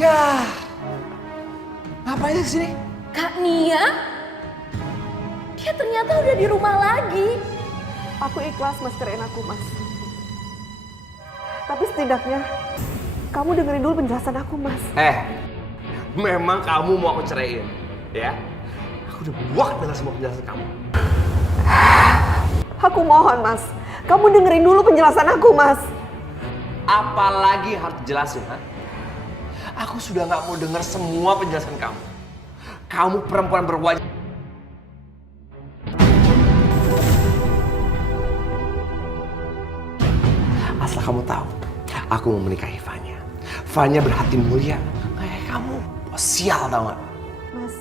Ya, ngapain di sini? Kak Nia? Dia ternyata udah di rumah lagi. Aku ikhlas Mas ceraiin aku, Mas. Tapi setidaknya kamu dengerin dulu penjelasan aku, Mas. Memang kamu mau aku ceraiin, ya? Aku udah muak dengan semua penjelasan kamu. Aku mohon, Mas. Kamu dengerin dulu penjelasan aku, Mas. Apalagi harus dijelasin, ha? Aku sudah nggak mau dengar semua penjelasan kamu. Kamu perempuan berwajah. Asal kamu tahu, aku mau menikahi Fanya. Fanya berhati mulia, kayak kamu. Sial tau gak? Mas,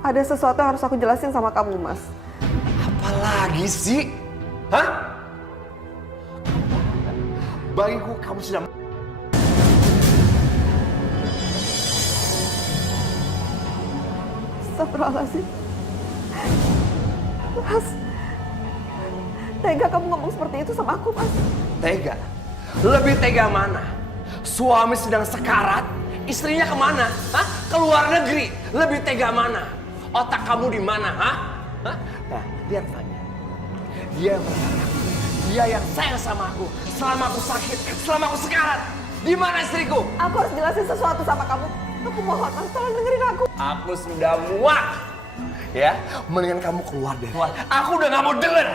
ada sesuatu yang harus aku jelasin sama kamu, Mas. Apalagi sih? Hah? Bagiku kamu sudah... Astagfirullahaladzim. Mas, tega kamu ngomong seperti itu sama aku, Mas. Tega? Lebih tega mana? Suami sedang sekarat, istrinya kemana? Hah? Keluar negeri. Lebih tega mana? Otak kamu di mana? Hah? Nah, lihat Fanya. Dia yang berharap. Dia yang sayang sama aku. Selama aku sakit, selama aku sekarat. Di mana istriku? Aku harus jelasin sesuatu sama kamu. Aku mohon, Mas, tolong dengerin aku. Aku sudah muak. Ya, mendingan kamu keluar deh. Aku udah gak mau denger.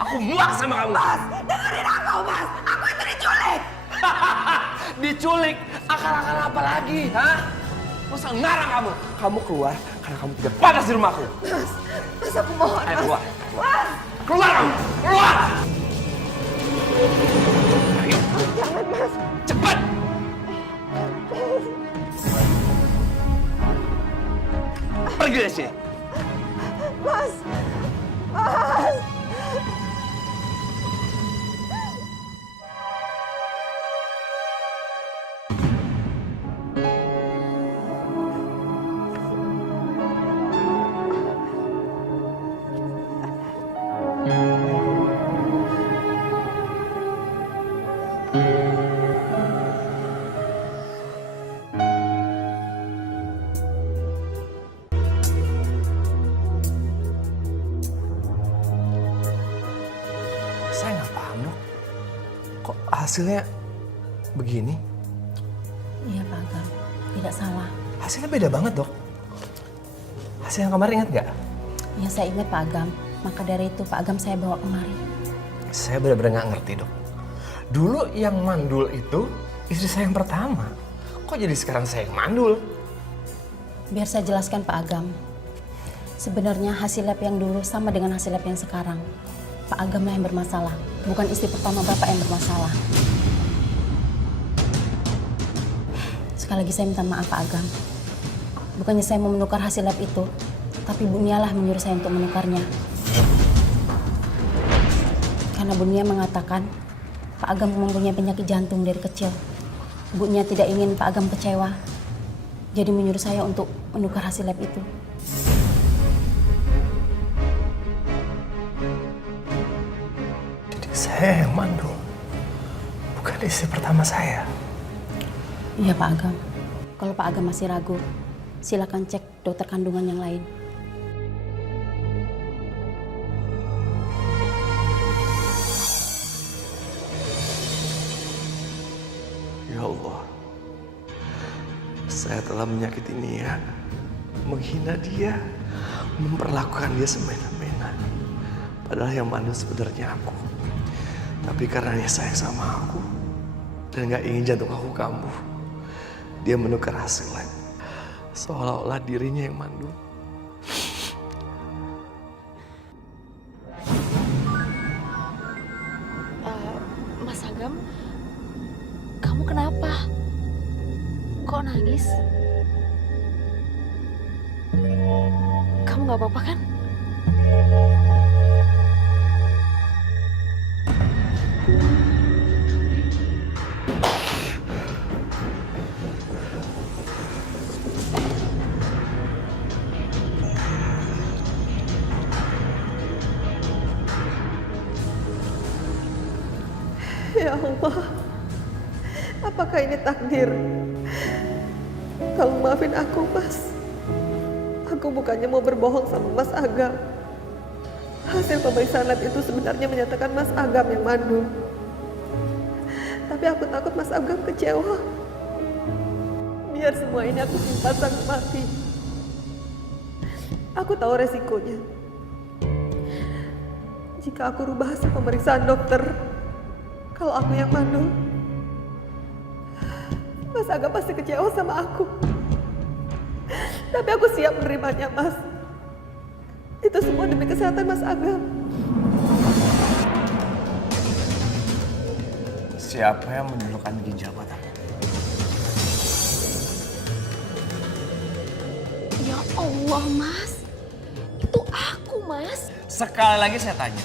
Aku muak sama kamu. Mas, dengerin aku, Mas. Aku itu diculik. Diculik? Akal-akal apa lagi? Hah? Masa ngarang kamu? Kamu keluar karena kamu tidak pantas di rumahku. Mas, aku mohon, Mas. Keluar. Mas. Keluar kamu! Keluar! Ayo, Jangan, Mas. cepat! Pergi dari sini. Mas. Mas. Saya nggak paham dok. Kok hasilnya begini? Iya Pak Agam, tidak salah. Hasilnya beda banget dok. Hasil yang kemarin ingat nggak? Ya saya ingat Pak Agam, maka dari itu Pak Agam saya bawa kemari. Saya benar-benar nggak ngerti dok. Dulu yang mandul itu istri saya yang pertama. Kok jadi sekarang saya yang mandul? Biar saya jelaskan Pak Agam. Sebenarnya hasil lab yang dulu sama dengan hasil lab yang sekarang. Pak Agam lah yang bermasalah, bukan istri pertama Bapak yang bermasalah. Sekali lagi saya minta maaf Pak Agam. Bukannya saya mau menukar hasil lab itu, tapi Bu Nia lah menyuruh saya untuk menukarnya. Karena Bu Nia mengatakan Pak Agam mempunyai penyakit jantung dari kecil. Bu Nia tidak ingin Pak Agam kecewa, jadi menyuruh saya untuk menukar hasil lab itu. Jadi saya yang mandul, bukan istri pertama saya. Iya Pak Agam. Kalau Pak Agam masih ragu, silakan cek dokter kandungan yang lain. Ya Allah, saya telah menyakiti Nia, menghina dia, memperlakukan dia semena-mena. Padahal yang mandul sebenarnya aku. Tapi karena dia sayang sama aku dan gak ingin jantung aku kambuh, dia menukar hasil lab. Seolah-olah dirinya yang mandul. Mas Agam, kamu kenapa? Kok nangis? Kamu gak apa-apa kan? Ya Allah. Apakah ini takdir? Tolong maafin aku, Mas. Aku bukannya mau berbohong sama Mas Agam. Hasil pemeriksaan lab itu sebenarnya menyatakan Mas Agam yang mandul. Tapi aku takut Mas Agam kecewa. Biar semua ini aku simpan sampai mati. Aku tahu resikonya. Jika aku rubah hasil pemeriksaan dokter, kalau aku yang mandul, Mas Agam pasti kecewa sama aku. Tapi aku siap menerimanya, Mas. Itu semua demi kesehatan Mas Agam. Siapa yang menurunkan ginjal buat aku? Ya Allah, Mas. Itu aku, Mas. Sekali lagi saya tanya.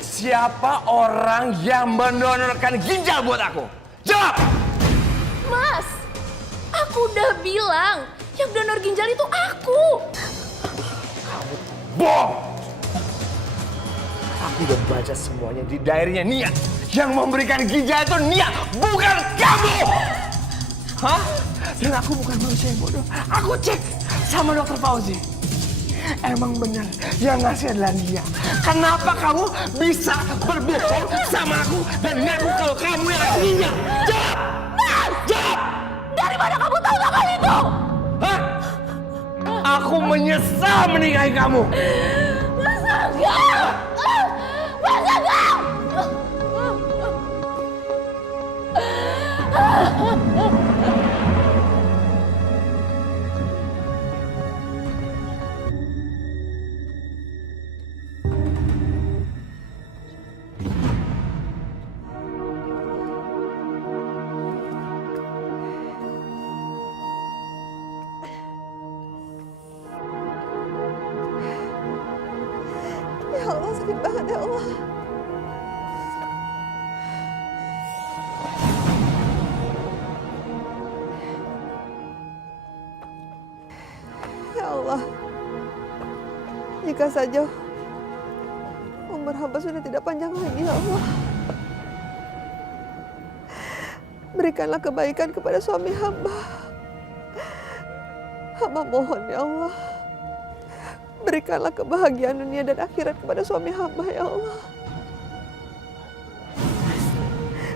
Siapa orang yang mendonorkan ginjal buat aku? Jawab! Mas, aku udah bilang yang donor ginjal itu aku. Bohong! Aku udah baca semuanya di diary-nya Nia. Yang memberikan ginjal itu Nia, bukan kamu! Hah? Dan aku bukan manusia yang bodoh. Aku cek sama dokter Fauzi. Emang benar yang ngasih adalah Nia. Kenapa kamu bisa berbohong sama aku dan ngaku kalau kamu yang aslinya? Jawab! Jawab! Dari mana kamu tahu tentang itu? Hah? Aku menyesal menikahi kamu. Mas Agam! Mas Agam! Ya Allah, sakit banget ya Allah. Ya Allah, jika saja umur hamba sudah tidak panjang lagi ya Allah. Berikanlah kebaikan kepada suami hamba. Hamba mohon ya Allah. Berikanlah kebahagiaan dunia dan akhirat kepada suami hamba ya Allah.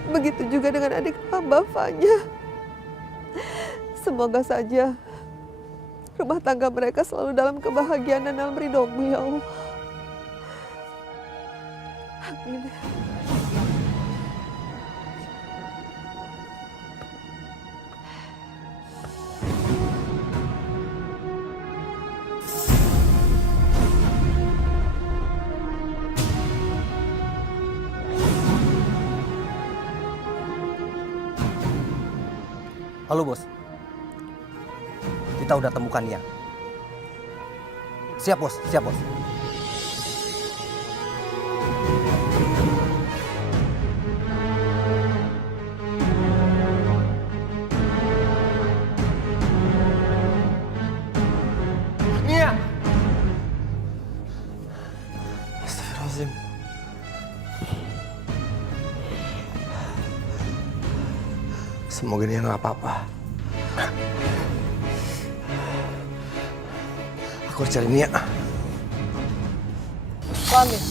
Begitu juga dengan adik hamba Fanya. Semoga saja rumah tangga mereka selalu dalam kebahagiaan dan dalam ridho-Mu ya Allah. Amin. Halo bos, kita udah temukan Nia. Siap bos, siap bos. Nia! Astagfirullahaladzim. Semoga dia nggak apa-apa. Aku harus cari Nia. Pamit.